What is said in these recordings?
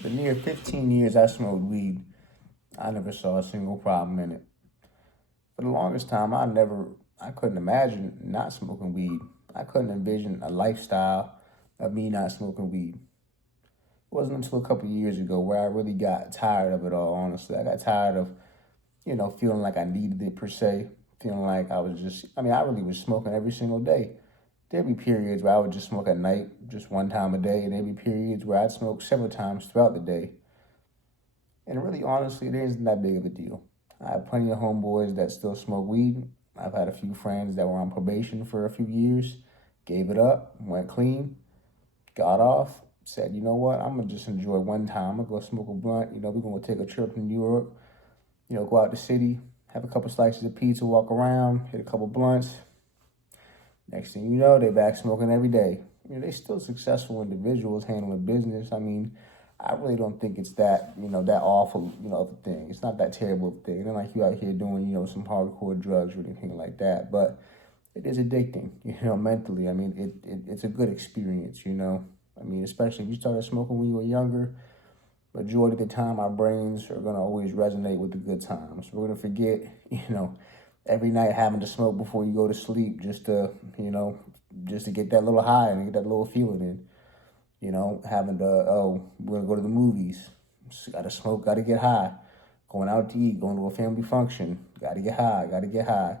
For the near 15 years I smoked weed, I never saw a single problem in it. For the longest time, I couldn't imagine not smoking weed. I couldn't envision a lifestyle of me not smoking weed. It wasn't until a couple of years ago where I really got tired of it all, honestly. I got tired of, feeling like I needed it per se, feeling like I really was smoking every single day. There'd be periods where I would just smoke at night, just one time a day, and there'd be periods where I'd smoke several times throughout the day. And really, honestly, it isn't that big of a deal. I have plenty of homeboys that still smoke weed. I've had a few friends that were on probation for a few years, gave it up, went clean, got off, said, you know what, I'm gonna just enjoy one time. I'm gonna go smoke a blunt. We're gonna take a trip to New York, go out the city, have a couple slices of pizza, walk around, hit a couple blunts. Next thing you know, they're back smoking every day. They're still successful individuals handling business. I really don't think it's that awful, of a thing. It's not that terrible of a thing. It's not like you out here doing, some hardcore drugs or anything like that. But it is addicting, mentally. It's a good experience, especially if you started smoking when you were younger. Majority of the time, our brains are gonna always resonate with the good times. We're gonna forget, every night having to smoke before you go to sleep just to get that little high and get that little feeling in. Having to, we're gonna go to the movies. Just gotta smoke, gotta get high. Going out to eat, going to a family function, gotta get high, gotta get high.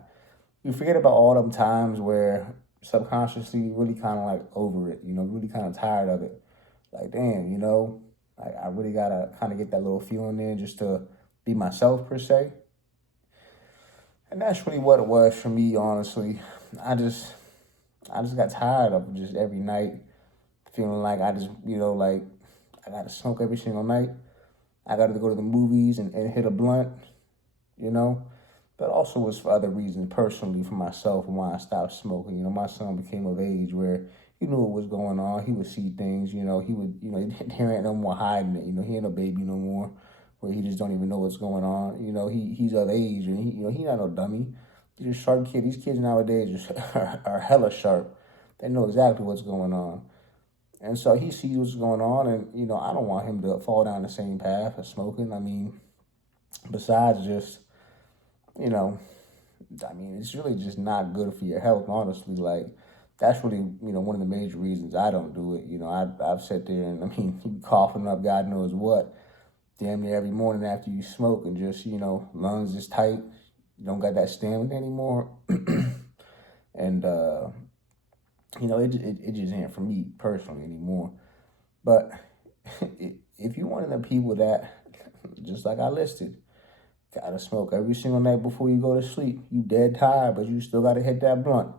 You forget about all them times where subconsciously you really kind of like over it, really kind of tired of it. Like, damn, I really gotta kind of get that little feeling in just to be myself per se. And that's really what it was for me, honestly. I just, I just got tired of just every night feeling like like I got to smoke every single night. I got to go to the movies and hit a blunt, you know. But also was for other reasons, personally, for myself and why I stopped smoking. My son became of age where he knew what was going on. He would see things, he would, there ain't no more hiding it. He ain't a baby no more where he just don't even know what's going on. He's of age and he not no dummy. He's a sharp kid. These kids nowadays are hella sharp. They know exactly what's going on. And so he sees what's going on, and I don't want him to fall down the same path of smoking. Besides just, you know, it's really just not good for your health, honestly. Like, that's really, one of the major reasons I don't do it. I've sat there and, you be coughing up God knows what, damn near every morning after you smoke, and just, lungs is tight. You don't got that stamina anymore. And, it just ain't for me personally anymore. But if you're one of the people that, just like I listed, gotta smoke every single night before you go to sleep, you dead tired, but you still gotta hit that blunt.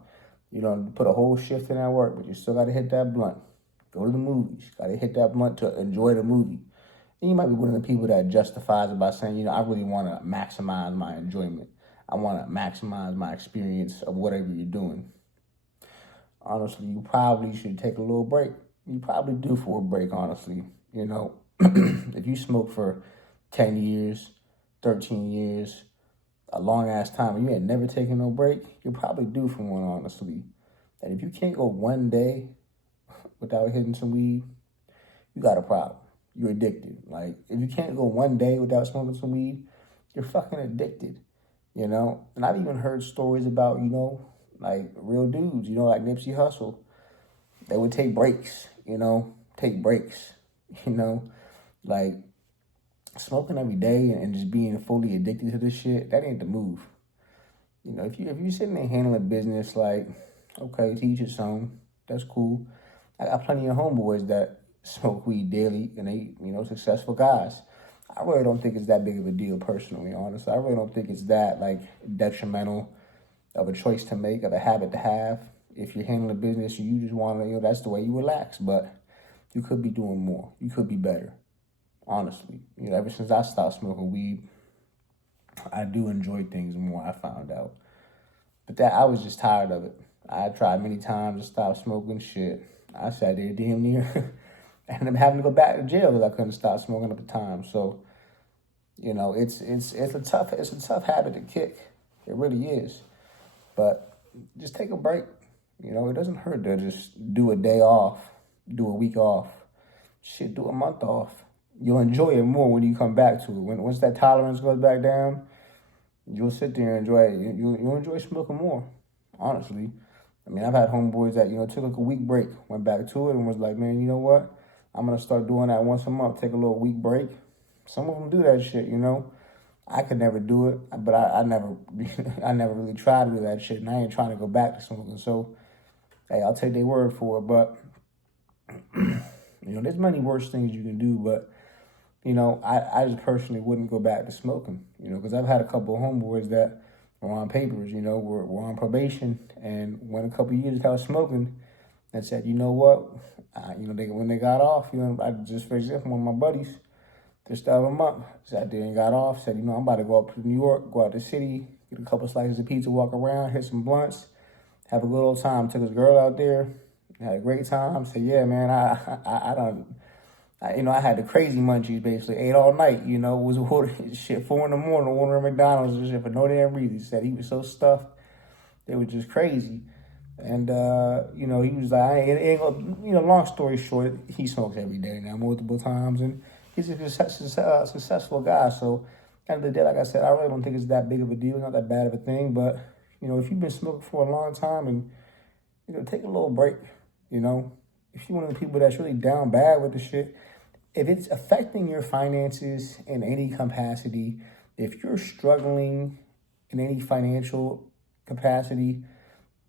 Put a whole shift in that work, but you still gotta hit that blunt. Go to the movies, gotta hit that blunt to enjoy the movie. And you might be one of the people that justifies it by saying, I really want to maximize my enjoyment. I want to maximize my experience of whatever you're doing. Honestly, you probably should take a little break. You probably do for a break, honestly. If you smoke for 10 years, 13 years, a long ass time, and you ain't never taken no break, you're probably due for one, honestly. And if you can't go one day without hitting some weed, you got a problem. You're addicted. Like, if you can't go one day without smoking some weed, you're fucking addicted, And I've even heard stories about, like real dudes, like Nipsey Hussle. They would take breaks, take breaks, you know, like smoking every day and just being fully addicted to this shit. That ain't the move. If you sitting there handling business, like, okay, teach your own. That's cool. I got plenty of homeboys that smoke weed daily and they, successful guys. I really don't think it's that big of a deal personally, honestly. I really don't think it's that like detrimental of a choice to make, of a habit to have. If you're handling a business and you just want to, that's the way you relax. But you could be doing more. You could be better, honestly. Ever since I stopped smoking weed, I do enjoy things more, I found out. But that I was just tired of it. I tried many times to stop smoking shit. I sat there damn near I ended up having to go back to jail because I couldn't stop smoking at the time. So, it's a tough habit to kick. It really is. But just take a break. It doesn't hurt to just do a day off, do a week off. Shit, do a month off. you'll enjoy it more when you come back to it. Once that tolerance goes back down, you'll sit there and enjoy it. You'll enjoy smoking more, honestly. I mean, I've had homeboys that, took like a week break, went back to it and was like, man, you know what? I'm going to start doing that once a month, take a little week break. Some of them do that shit. I could never do it, but I never, I never really tried to do that shit, and I ain't trying to go back to smoking. So, hey, I'll take their word for it. But, there's many worse things you can do, but I just personally wouldn't go back to smoking, because I've had a couple of homeboys that were on papers, were on probation, and went a couple of years without smoking, and said, you know what, when they got off, I just, for example, one of my buddies, just the other month, sat there and got off, said, I'm about to go up to New York, go out the city, get a couple slices of pizza, walk around, hit some blunts, have a good old time. Took his girl out there, had a great time. Said, yeah, man, I had the crazy munchies basically. Ate all night, was ordering shit 4 in the morning, ordering McDonald's and shit for no damn reason. He said he was so stuffed, they were just crazy. And, he was like, long story short, he smokes every day now, multiple times. And he's a successful guy. So, at the end of the day, like I said, I really don't think it's that big of a deal, not that bad of a thing. But, if you've been smoking for a long time and, take a little break, if you're one of the people that's really down bad with the shit, if it's affecting your finances in any capacity, if you're struggling in any financial capacity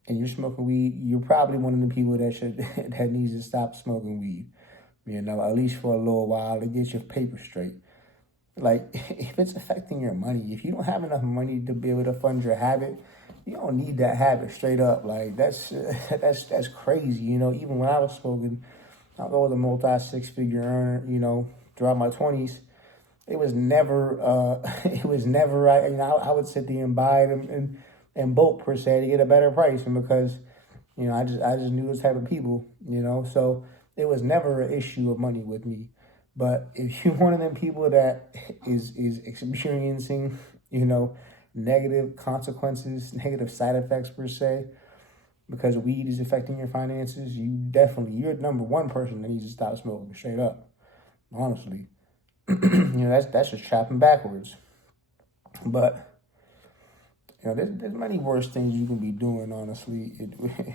and you're smoking weed, you're probably one of the people that needs to stop smoking weed, at least for a little while to get your paper straight. Like, if it's affecting your money, if you don't have enough money to be able to fund your habit, you don't need that habit, straight up. Like, that's crazy. Even when I was smoking, I was a multi-6-figure earner, throughout my 20s. It was never, I would sit there and buy them in bulk, per se, to get a better price. And because, I just knew those type of people, so it was never an issue of money with me. But if you're one of them people that is experiencing, negative consequences, negative side effects, per se, because weed is affecting your finances, you're number one person that needs to stop smoking, straight up, honestly. That's just trapping backwards. But, there's many worse things you can be doing, honestly,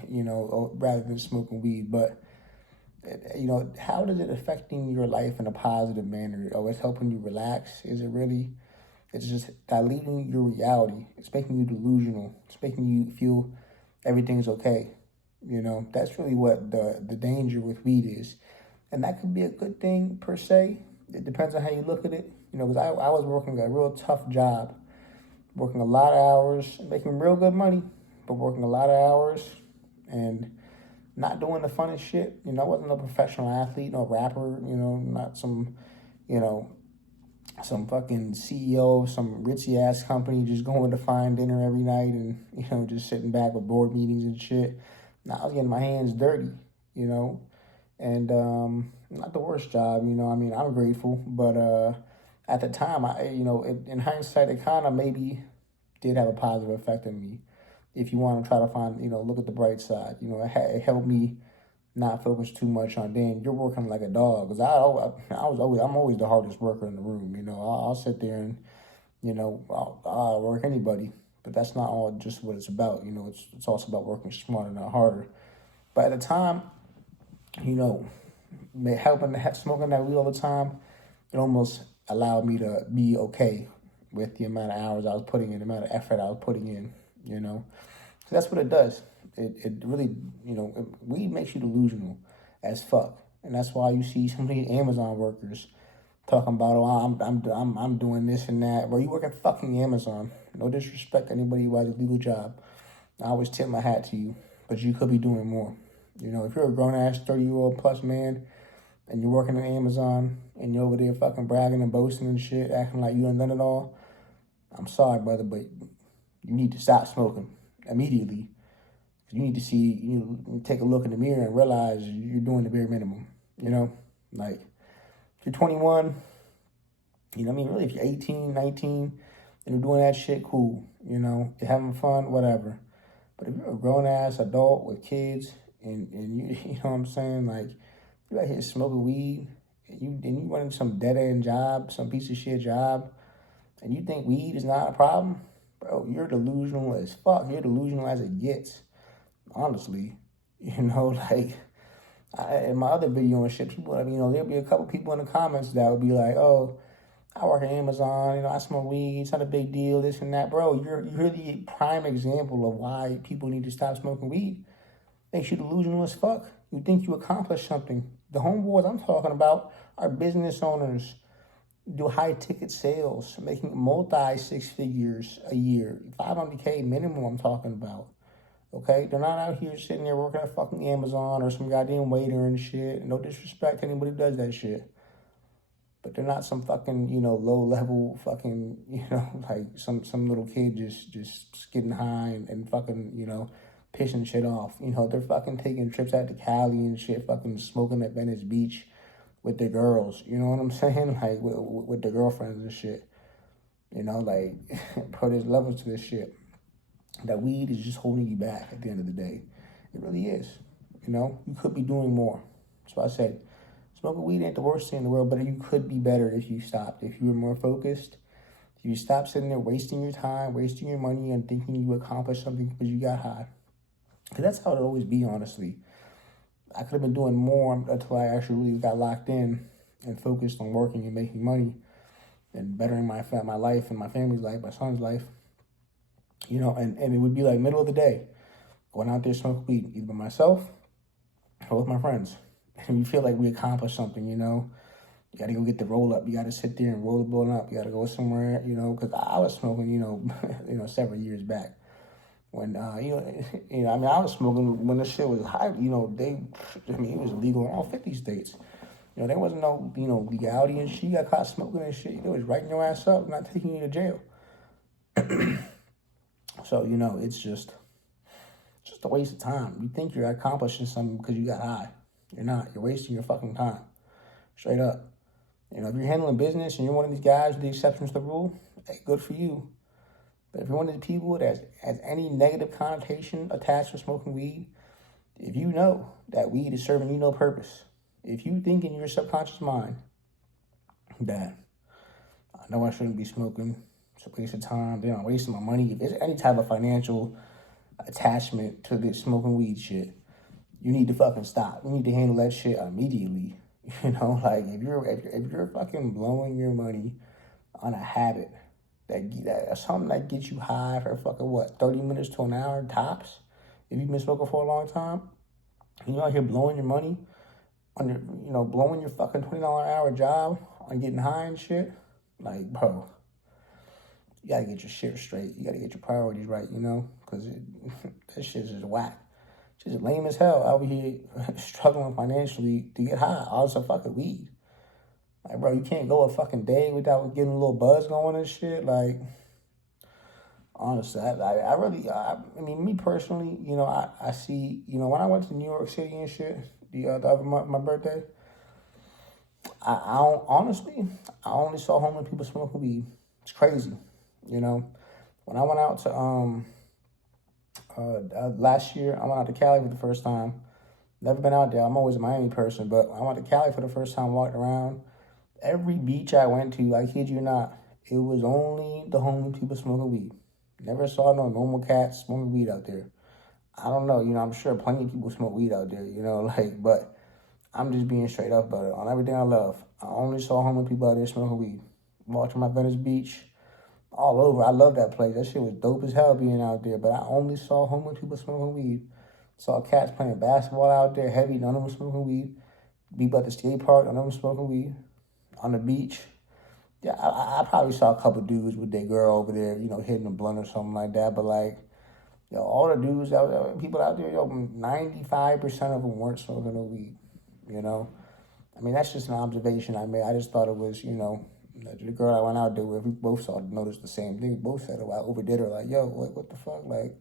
rather than smoking weed. But, how is it affecting your life in a positive manner? Oh, it's helping you relax. Is it really? It's just diluting your reality. It's making you delusional. It's making you feel everything's okay. That's really what the danger with weed is. And that could be a good thing, per se. It depends on how you look at it. Because I was working a real tough job, working a lot of hours, making real good money, but working a lot of hours and not doing the funnest shit. I wasn't a professional athlete, no rapper, not some, some fucking CEO of some ritzy ass company just going to fine dinner every night and, just sitting back with board meetings and shit. Now I was getting my hands dirty, and not the worst job, I'm grateful, but at the time, in hindsight, it kind of maybe did have a positive effect on me. If you want to try to find, look at the bright side, it helped me not focus too much on, damn, you're working like a dog. Because I'm always the hardest worker in the room. I'll sit there and, I'll work anybody. But that's not all just what it's about. It's also about working smarter, not harder. But at the time, smoking that weed all the time, it almost allowed me to be okay with the amount of hours I was putting in, the amount of effort I was putting in, So that's what it does. It really, weed makes you delusional as fuck. And that's why you see so many Amazon workers talking about, oh, I'm doing this and that. Bro, you work at fucking Amazon. No disrespect to anybody who has a legal job. I always tip my hat to you, but you could be doing more. If you're a grown-ass 30-year-old plus man and you're working at Amazon and you're over there fucking bragging and boasting and shit, acting like you done done it all, I'm sorry, brother, but you need to stop smoking immediately. You need to take a look in the mirror and realize you're doing the bare minimum, Like, if you're 21, really, if you're 18, 19, and you're doing that shit, cool, you're having fun, whatever. But if you're a grown-ass adult with kids and you know what I'm saying, like, you're out here smoking weed you running some dead end job, some piece of shit job, and you think weed is not a problem, bro, you're delusional as fuck. You're delusional as it gets, honestly. Like in my other video and shit, people, there'll be a couple people in the comments that would be like, oh, I work at Amazon, I smoke weed, it's not a big deal, this and that. Bro, you're the prime example of why people need to stop smoking weed. Makes you delusional as fuck. You think you accomplished something. The homeboys I'm talking about are business owners, do high ticket sales, making multi six figures a year, 500K minimum I'm talking about. Okay? They're not out here sitting there working at fucking Amazon or some goddamn waiter and shit. No disrespect to anybody who does that shit. But they're not some fucking, low level fucking, like some little kid just getting high and fucking, pissing shit off. They're fucking taking trips out to Cali and shit, fucking smoking at Venice Beach with their girls. You know what I'm saying? Like with their girlfriends and shit. Like, bro, there's levels to this shit. That weed is just holding you back at the end of the day. It really is. You could be doing more. That's why I said, smoking weed ain't the worst thing in the world, but you could be better if you stopped. If you were more focused, if you stopped sitting there wasting your time, wasting your money, and thinking you accomplished something because you got high. Because that's how it always be, honestly. I could have been doing more until I actually really got locked in and focused on working and making money and bettering my life and my family's life, my son's life. And it would be like middle of the day, going out there smoking weed, either by myself or with my friends. And you feel like we accomplished something, You got to go get the roll up. You got to sit there and roll the blunt up. You got to go somewhere, because I was smoking, several years back. When, I was smoking when the shit was high, it was illegal in all 50 states. There wasn't no, legality and shit. You got caught smoking and shit. It was writing your ass up, not taking you to jail. So, it's just a waste of time. You think you're accomplishing something because you got high. You're not. You're wasting your fucking time. Straight up. If you're handling business and you're one of these guys with the exceptions to the rule, hey, good for you. But if you're one of the people that has any negative connotation attached to smoking weed, if you know that weed is serving you no purpose, if you think in your subconscious mind that I know I shouldn't be smoking, it's a waste of time, then I'm wasting my money, if there's any type of financial attachment to this smoking weed shit, you need to fucking stop. You need to handle that shit immediately. Like if you're fucking blowing your money on a habit that something that gets you high for fucking 30 minutes to an hour tops, if you've been smoking for a long time, and you're out here blowing your money on your, blowing your fucking $20 an hour job on getting high and shit, like, bro, you gotta get your shit straight. You gotta get your priorities right, because that shit's just whack. It's just lame as hell out here struggling financially to get high. All this fucking weed. Like, bro, you can't go a fucking day without getting a little buzz going and shit. Like, honestly, me personally, I see, when I went to New York City and shit the other month, my birthday, I only saw homeless people smoking weed. It's crazy, When I went out to last year, I went out to Cali for the first time. Never been out there. I'm always a Miami person, but I went to Cali for the first time, walked around. Every beach I went to, I kid you not, it was only the homeless people smoking weed. Never saw no normal cats smoking weed out there. I don't know, I'm sure plenty of people smoke weed out there, but I'm just being straight up about it. On everything I love, I only saw homeless people out there smoking weed. Watching my Venice Beach, all over. I love that place. That shit was dope as hell being out there, but I only saw homeless people smoking weed. Saw cats playing basketball out there, heavy, none of them smoking weed. People at the skate park, none of them smoking weed. On the beach, yeah, I probably saw a couple dudes with their girl over there, hitting a blunt or something like that. But all the dudes, people out there, 95% of them weren't smoking no weed. That's just an observation I made. I just thought it was, the girl I went out there with, we both saw noticed the same thing. We both said, I overdid her. Like, yo, what the fuck, like.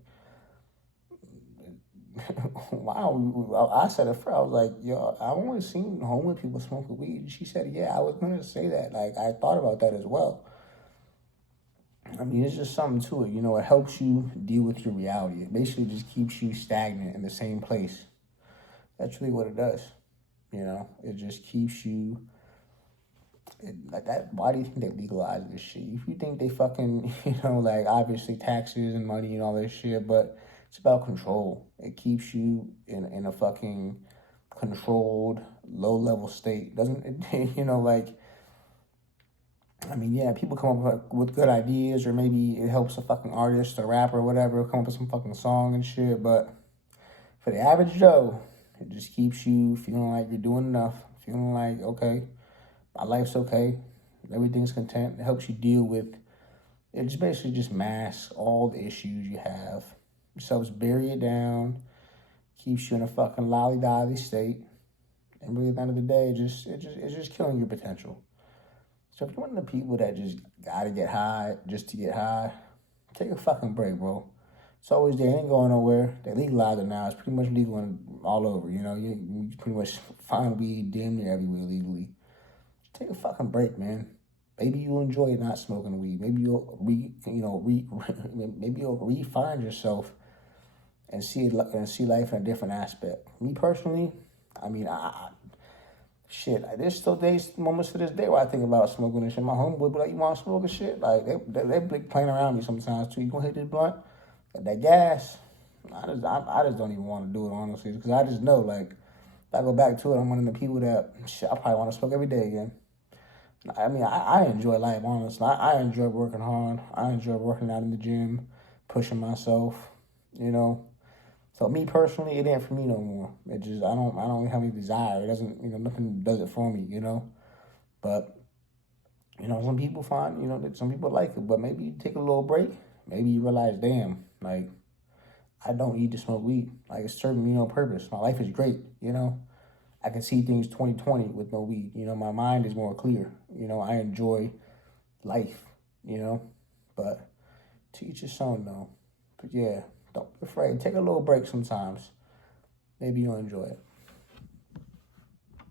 Wow, I said it first. I was like, yo, I've only seen homeless people smoking weed. She said, yeah, I was going to say that. Like, I thought about that as well. It's just something to it. It helps you deal with your reality. It basically just keeps you stagnant in the same place. That's really what it does. It just keeps you Like that, why do you think they legalize this shit? If you think they fucking, like obviously taxes and money and all this shit, but it's about control. It keeps you in a fucking controlled, low level state. Doesn't it, like, I mean, yeah, people come up with good ideas, or maybe it helps a fucking artist or rapper or whatever come up with some fucking song and shit, but for the average Joe, it just keeps you feeling like you're doing enough, feeling like, okay, my life's okay, everything's content. It helps you deal with, it just basically just masks all the issues you have. It helps bury it down, keeps you in a fucking lolly-dolly state, and really at the end of the day, it's just killing your potential. So if you're one of the people that just gotta get high just to get high, take a fucking break, bro. It's always there. It ain't going nowhere. They legalize it now. It's pretty much legal all over. You pretty much find weed damn near everywhere legally. Take a fucking break, man. Maybe you'll enjoy not smoking weed. Maybe you'll maybe you'll re-find yourself and see life in a different aspect. Me personally, I mean, shit, there's still moments to this day where I think about smoking and shit. My homeboy be like, "You want to smoke and shit?" Like they be playing around me sometimes too. You gonna hit this blunt? That gas. I just don't even want to do it honestly, because I just know, like, if I go back to it, I'm one of the people that shit, I probably want to smoke every day again. I mean, I enjoy life, honestly. I enjoy working hard. I enjoy working out in the gym, pushing myself, you know. So me personally, it ain't for me no more. It just, I don't have any desire. It doesn't, nothing does it for me, But, some people find, that some people like it, but maybe you take a little break. Maybe you realize, damn, like, I don't need to smoke weed. Like, it's serving me no purpose. My life is great, I can see things 2020 with no weed. My mind is more clear. I enjoy life, But to each his own, though. But yeah, don't be afraid. Take a little break sometimes. Maybe you'll enjoy it.